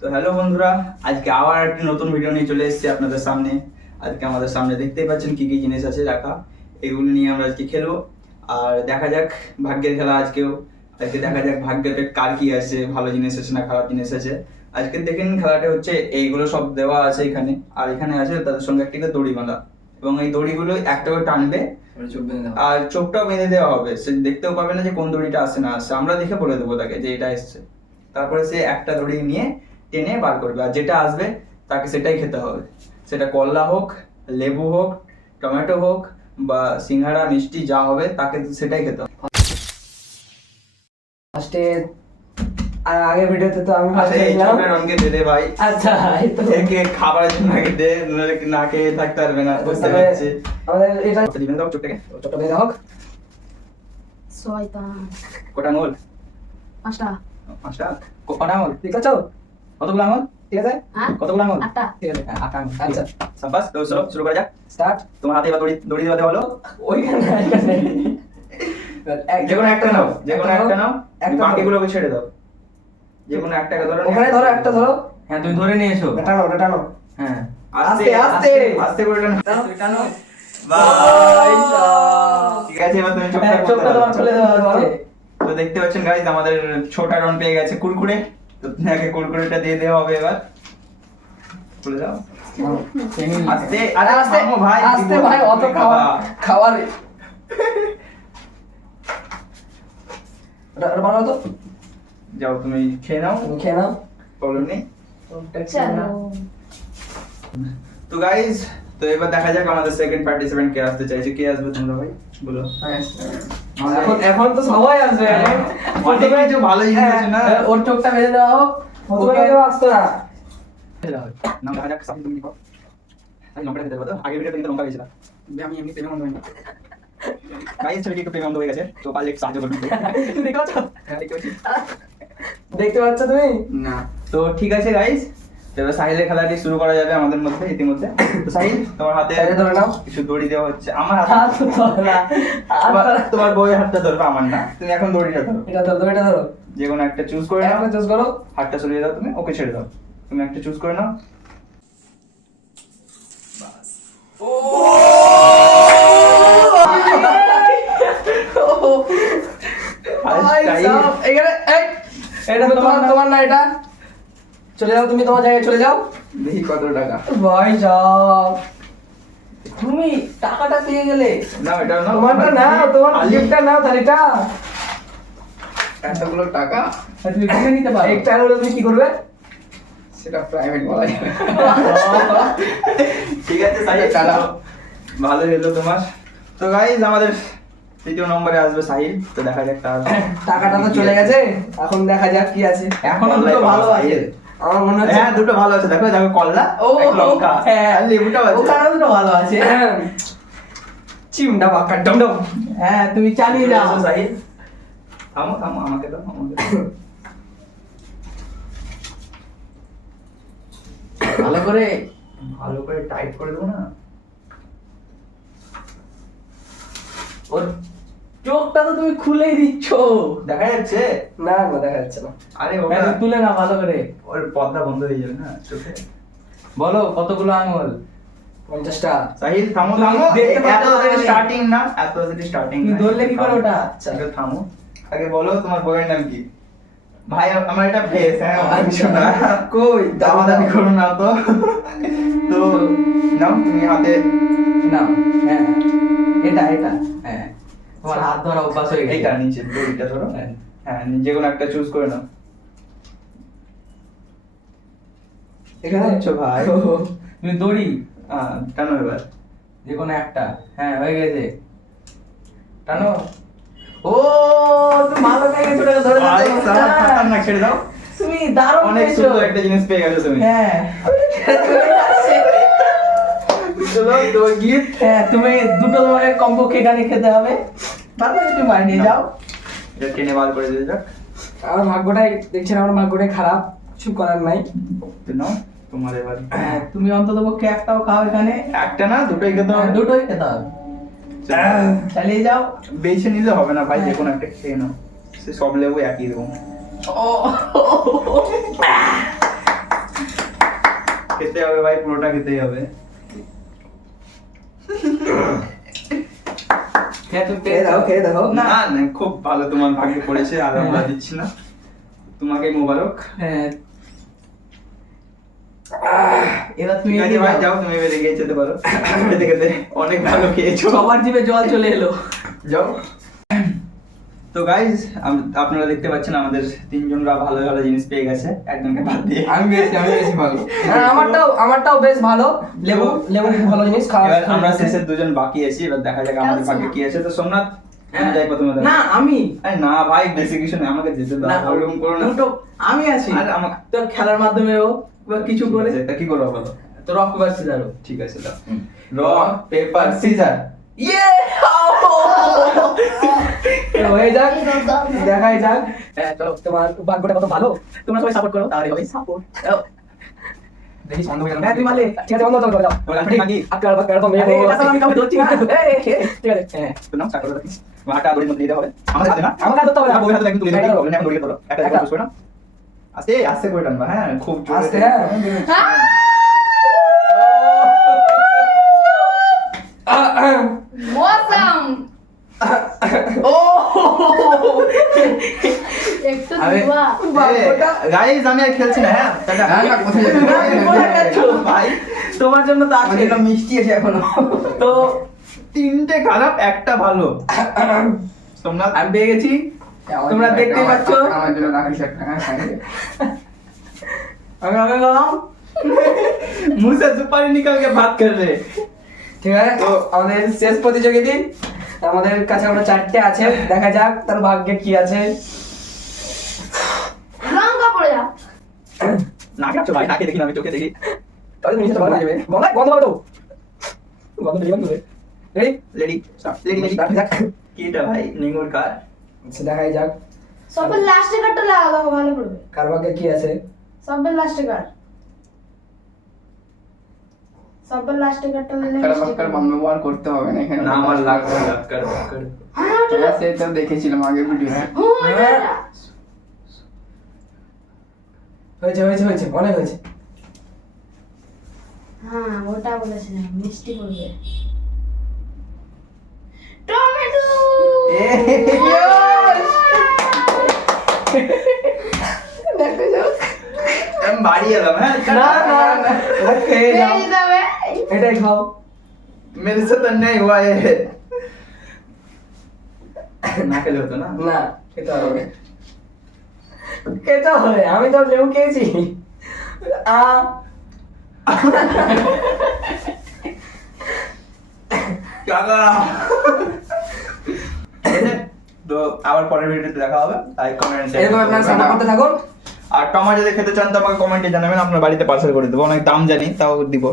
তো হ্যালো বন্ধুরা, আজকে আবার একটি নতুন ভিডিও নিয়ে চলে এসেছি আপনাদের সামনে। আজকে আমাদের সামনে দেখতেই পাচ্ছেন কি কি জিনিস আছে রাখা, এগুলো নিয়ে আমরা আজকে খেলবো। আর দেখা যাক, ভাগ্যের খেলা আজকেও। আজকে দেখা যাক ভাগ্যের কার কি আছে, ভালো জিনিস আছে না খারাপ জিনিস আছে। আজকে দেখেন খেলাটা হচ্ছে এইগুলো সব দেওয়া আছে এখানে, আর এখানে আছে তাদের সঙ্গে একটা দড়ি বাঁধা, এবং এই দড়িগুলো একটা করে টানবে আর চোখটাও বেঁধে দেওয়া হবে। সে দেখতেও পাবে না যে কোন দড়িটা আসে না আসছে, আমরা দেখে বলে দেবো তাকে যে এটা এসছে। তারপরে সে একটা দড়ি নিয়ে টেনে বার করবে, আর যেটা আসবে তাকে সেটাই খেতে হবে। সেটা কলা হোক, লেবু হোক, টমেটো হোক, বা সিঙ্গাড়া মিষ্টি যা হবে তাকে সেটাই খেতে হবে। ফার্স্টে আগের ভিডিওতে তো আমি ফার্স্টে এই ছিলাম। ছোট রঙকে দে দে ভাই। আচ্ছা এই তো একে খাবারের জন্য আগে দে, নইলে না খেয়ে থাকতে পারবে না, বুঝতে তবে পারছি। আমাদের এটা দিবেন দাও চোখটাকে। ছোট বেঁধে হোক। ছয়টা কটা আঙুল? পাঁচটা পাঁচটা। কটা আঙুল? ঠিক আছে কতগুলো আঙুল? ঠিক আছে হ্যাঁ কতগুলো আঙুল? আটটা ঠিক আছে আটটা আঙুল। আচ্ছা সাব্বাস, তো চলো শুরু করা যাক। স্টার্ট। তোমার হাতে এবার দড়ি দড়ি দেওয়া হলো। ওইখানে যে কোনো একটা নাও, যে কোনো একটা নাও, একটা বাকিগুলোকে ছেড়ে দাও। যে কোনো একটাকে ধরো। ওখানে ধরো, একটা ধরো। হ্যাঁ তুমি ধরে নিয়ে এসো। টানো ওটা টানো। হ্যাঁ আস্তে, আস্তে। আস্তে করে টানো। টানো। বাই। ঠিক আছে, এবার তুমি চোখটা চোখটা তোমার খুলে দেওয়া হচ্ছে। তো দেখতে পাচ্ছেন গাইস, আমাদের ছোটা রন পেয়ে গেছে কুরকুরে। তো তোমাকে কুরকুরেটা দিয়ে দেওয়া হবে এবার। খুলে দাও আস্তে। আরে আস্তে থামো ভাই, আস্তে ভাই, অত খাবার ওটা বানাও তো। যাও তুমি খেয়ে নাও, তুমি খেয়ে নাও। প্রবলেম নেই। চলো তো গাইস, তো এবার দেখা যাক আমাদের সেকেন্ড পার্টিসিপেন্ট কে আসতে চাইছে। কে আসবে তোমরা ভাই বলো। এখন এখন তো সবাই আসবে। অনেক কিছু ভালো জিনিস আছে না। ওর চোখটা বেঁধে দেওয়া হোক। প্রথমে কেউ আসতো না। নাম দেখা যাক, সামনে তুমি কি পাও। আমি লঙ্কাটা খেতে পারবো, আগের ভিডিওতে কিন্তু লঙ্কা গেছিলাম। আমি এমনি প্রেমে মন্দ হইনি। গাইস ছেলেটি একটু প্রেমে মন্দ হয়ে গেছে, তো পারলে একটু সাহায্য করবেন। দেখতে পাচ্ছ? হ্যাঁ, দেখতে পাচ্ছি। দেখতে পাচ্ছ তুমি? না তো ঠিক আছে গাইস, এবার সাহিলের খেলাটি শুরু করা যাবে আমাদের মধ্যে ইতিমধ্যে। তো সাহিল, তোমার হাতে সাইডে ধরে নাও। কিছু দড়ি দেওয়া হচ্ছে। আমার হাতে হাত ধরো না। তোমার বউয়ের হাতটা ধরবে, আমার না। তুমি এখন দড়িটা ধরো, এটা ধরো, এটা ধরো। যে কোনো একটা চুজ করে নাও। একটা চুজ করো। হাতটা সরিয়ে দাও, তুমি ওকে ছেড়ে দাও। তুমি একটা চুজ করে নাও। ভাই সাহেব, এখানে এই, এটা তোমার না, এটা চলে যাও, তুমি তোমার জায়গায় চলে যাও। দেখি কত টাকা। ভাই সাহেব, তুমি টাকাটা পেয়ে গেলে। নাও এটা নাও। তোমারটা নাও, তোমার আলি, গিফটটা নাও, থালিটা। এতগুলো টাকা তুমি কিনে নিতে পারো। একটা হলে তুমি কি করবে? সেটা প্রাইভেট বলা যাবে। ঠিক আছে সাহিল, চালাও। ভালো হলো তোমার। তো গাইস, আমাদের তৃতীয় নম্বরে আসবে সাহিল। তো দেখা যাক তার টাকাটা তো চলে গেছে, এখন দেখা যাক কি আছে। এখনো দুটো ভালো আছে আমার মনে হচ্ছে। হ্যাঁ দুটো ভালো আছে, দেখো দেখো কল্লা, ও এক লঙ্কা, হ্যাঁ, আর লেবুটাও আছে। ওখানে দুটো ভালো আছে। হ্যাঁ, চিমটা বাঁকা ডমডম। হ্যাঁ, তুমি চালিয়ে যাও। সাহিল থামো থামো, আমাকে দাও, আমাকে দাও। ভালো করে টাইট করে দেবো না। ওর চোখটা তো তুমি খুলেই দিচ্ছ। দেখা যাচ্ছে? না না, দেখা যাচ্ছে না। আরে হ্যাঁ, ওটা তুমি তুলে না ভালো করে। ওর পর্দা বন্ধ হয়ে যাবে না চোখে। বলো কতগুলো আঙুল? 50টা। সাহিল থামো তুমি থামো, দেখতে এত পাচ্ছ থেকে না? স্টার্টিং না, এত থেকে স্টার্টিং তুমি না। ধরলে কি করে ওটা? আচ্ছা একটু থামো, আগে বলো তোমার বউয়ের নাম কি? ভাই আমার এটা ফেস, হ্যাঁ আমি আচ্ছা। শোনা। কই দামাদামি করো না তো। তো নাও তুমি হাতে না। হ্যাঁ, এটা এটা। হ্যাঁ, তোমার হাত ধরা অভ্যাস হয়ে গেছে। এইটা নিচে দড়িটা ধরো। হ্যাঁ। হ্যাঁ যে কোনো একটা চুজ করে নাও। এখানে আচ্ছা ভাই, তুমি দড়ি টানো এবার। যে কোনো একটা। হ্যাঁ, হয়ে গেছে। টানো। ও, তুমি ভালো পেয়ে গেছো, ওটাকে ধরে ভাই রাখো। সারা খতরনাক, ছেড়ে দাও। তুমি দারুণ অনেক পেয়েছো। সুন্দর একটা জিনিস পেয়ে গেছো তুমি। হ্যাঁ। চলো তোমার গিফট। হ্যাঁ, তুমি দুটো তোমাকে কমপক্ষে এখানে খেতে হবে, তারপরে তুমি বাড়ি নিয়ে যাও। এটা টেনে বার করে দিয়ে যাক। আমার ভাগ্যটাই দেখছেন, আমার ভাগ্যটাই খারাপ, কিছু করার নাই। তো নাও তোমার এবার। হ্যাঁ, তুমি অন্তত পক্ষে একটাও খাও এখানে। একটা না, দুটোই খেতে হবে। দুটোই খেতে হবে। চালিয়ে যাও। বেছে নিলে হবে না ভাই, যে হ্যাঁ। কোনো একটা খেয়ে নাও। সে সব লেবু একই রকম। ও, খেতে হবে ভাই, পুরোটা খেতেই হবে। হ্যাঁ তুমি পেয়ে দাও, খেয়ে দাও। না না, খুব ভালো, তোমার ভাগ্যে পড়েছে, আর আমরা দিচ্ছি না। তোমাকে মোবারক। হ্যাঁ এবার তুমি ঠিক আছে ভাই, যাও তুমি এবার এগিয়ে যেতে পারো। খেতে খেতে অনেক ভালো খেয়েছো। সবার জিভে জল চলে এলো। যাও। তো গাইজ, আপনারা দেখতে পাচ্ছেন আমাদের তিনজনরা ভালো ভালো জিনিস পেয়ে গেছে, একজনকে বাদ দিয়ে। আমি বেশি ভালো। হ্যাঁ আমারটাও বেশ ভালো। লেবু ভালো জিনিস খাওয়া। এবার আমরা শেষের দুজন বাকি আছি, এবার দেখা যাক আমাদের ভাগ্যে কি আছে। তো সোমনাথ, তুমি যাই প্রথমে। না আমি আরে না ভাই, বেশি কিছু নেই, আমাকে যেতে দাও, ওরকম করো না। তো আমি আছি। আর আমাকে তো খেলার মাধ্যমেও কিছু করে তা কি করবো বলো? তো রক পেপার সিজার। ঠিক আছে, দাও। Rock paper scissor. ইয়ে হয়ে যাক, দেখাই যাক। হ্যাঁ চলো, তোমার ভাগ্যটা কত ভালো, তোমরা সবাই সাপোর্ট করো, তাহলে হবে সাপোর্ট। দেখি সন্দেহ হয়ে গেল। হ্যাঁ তুমি মারলে, ঠিক আছে, বন্ধ করে দাও। ওরা ঠিক নাকি? আকার তো মেয়ে আমি কাউকে ধরছি না। ঠিক আছে, হ্যাঁ তো নাও, স্টার্ট করো। মাটা দড়ির মধ্যে দিতে হবে। আমার হাতে না, আমার কাছে ধরতে হবে না। বউয়ের হাতে একদম তুলে দিই, প্রবলেম নেই, আমি দড়িয়ে ধরো। একটা জায়গায় বসবে না, আস্তে আস্তে করে টানবা। হ্যাঁ, খুব জোরে। আস্তে, হ্যাঁ। Awesome! ও একটু আরে, দিবা। গাইস, আমি আর খেলছি না। হ্যাঁ, টাটা। কোথায় যাচ্ছো? ভাই, তোমার জন্য তো আছে, এটা মিষ্টি আছে এখনো। তো তিনটে খারাপ, একটা ভালো। সোমনাথ, আমি পেয়ে গেছি, তোমরা দেখতেই পাচ্ছ। আমার জন্য রাখিস একটা। আমি আগে গেলাম। मुंह से सुपारी निकल के बात कर रहे। ঠিক আছে, তো আমাদের শেষ প্রতিযোগিতা, আমাদের কাছে আমরা 4টে আছে, দেখা যাক তার ভাগ্যে কি আছে। লঙ্কা পড়ে যা। না কাটছো ভাই, নাকে দেখি না, আমি চোখে দেখি। তাহলে তুমি নিচে বন্ধ হয়ে যাবে। বন্ধ হবে তো, বন্ধ হয়ে যাবে। Ready lady start, lady lady. দেখা যাক, কিটা ভাই, নিঙ্গুর কার। আচ্ছা দেখাই যাক সবের লাস্টে কাটটা লাগা দাও, ভালো পড়বে। কার ভাগ্যে কি আছে। সবের লাস্টে কাট। সবের লাস্টে কাটটা নিলে কার ব্যবহার করতে হবে না এখানে। না আমার লাগবে না, কার কার। হ্যাঁ, সেটা দেখেছিলাম আগের ভিডিও। হয়েছে হয়েছে হয়েছে, অনেক হয়েছে। হ্যাঁ, ওটা বলেছিলাম, মিষ্টি পড়বে। টমেটো। দেখো যাও। আমি বাড়ি এলাম। হ্যাঁ, না না না, এটা খেয়ে যাও, খেয়ে যাবে। এটাই খাও। मेरे से तो नहीं हुआ ये। না খেলে হতো না। না খেতে হবে, খেতে হবে। আমি তো লেবু খেয়েছি। কাকা। তো আবার পরের ভিডিওতে দেখা হবে। লাইক কমেন্ট এরকম আপনার সাপোর্ট করতে থাকুন। আর টমা যদি খেতে চান তো আমাকে কমেন্টে জানাবেন, আপনার বাড়িতে পার্সেল করে দেবো। অনেক দাম জানি, তাও দিব।